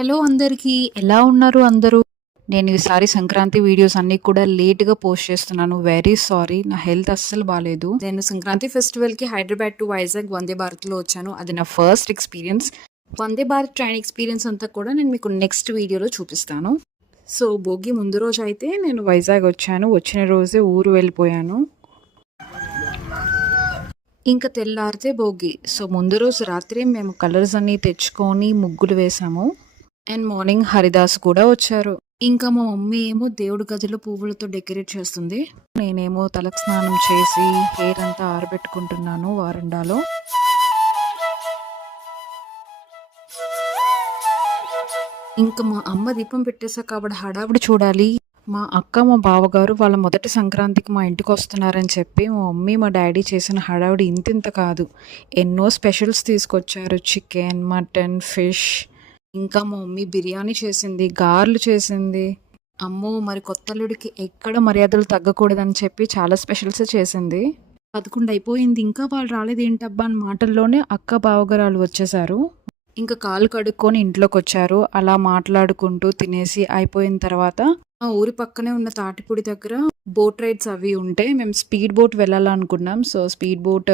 Hello అందరికీ. ఎలా ఉన్నారు అందరూ? నేను ఈసారి సంక్రాంతి వీడియోస్ అన్నీ కూడా లేట్‌గా పోస్ట్ చేస్తున్నాను. Very sorry. నా హెల్త్ అస్సలు బాలేదు. నేను సంక్రాంతి ఫెస్టివల్‌కి హైదరాబాద్ టు వైజాగ్ వందే భారత్‌లో వచ్చాను. అది నా first experience. Vande Bharat train experience అంతా కూడా నేను మీకు నెక్స్ట్ వీడియోలో చూపిస్తాను. సో, భోగి ముందు రోజైతే నేను వైజాగ్ వచ్చాను. వచ్చిన రోజే ఊరు వెళ్ళిపోయాను. ఇంక తెల్లారితే భోగి. సో, ముందు రోజు రాత్రి మేము కలర్స్ అన్నీ తెచ్చుకొని ముగ్గులు వేశాము. అండ్ మార్నింగ్ హరిదాస్ కూడా వచ్చారు. ఇంకా మా మమ్మీ ఏమో దేవుడి గదిలో పువ్వులతో డెకరేట్ చేస్తుంది. నేనేమో తలకు స్నానం చేసి హెయిర్ అంతా ఆరబెట్టుకుంటున్నాను వారండాలో. ఇంకా మా అమ్మ దీపం పెట్టేశాక ఆవిడ హడావిడి చూడాలి. మా అక్క, మా బావగారు వాళ్ళ మొదటి సంక్రాంతికి మా ఇంటికి వస్తున్నారని చెప్పి మా మమ్మీ, మా డాడీ చేసిన హడావిడి ఇంతింత కాదు. ఎన్నో స్పెషల్స్ తీసుకొచ్చారు. Chicken, mutton, fish. ఇంకా మా మమ్మీ బిర్యానీ చేసింది, గారెలు చేసింది. అమ్మో! మరి కొత్తల్లుడికి ఎక్కడ మర్యాదలు తగ్గకూడదని చెప్పి చాలా స్పెషల్స్ చేసింది. 11 అయిపోయింది. ఇంకా వాళ్ళు రాలేదేంటబ్బా అని మాటల్లోనే అక్క, బావగారాలు వచ్చేసారు. ఇంకా కాళ్ళు కడుక్కొని ఇంట్లోకొచ్చారు. అలా మాట్లాడుకుంటూ తినేసి అయిపోయిన తర్వాత మా ఊరి పక్కనే ఉన్న తాటిపూడి దగ్గర బోట్ రైడ్స్ అవి ఉంటే మేము స్పీడ్ బోట్ వెళ్ళాలనుకున్నాం. So, speed boat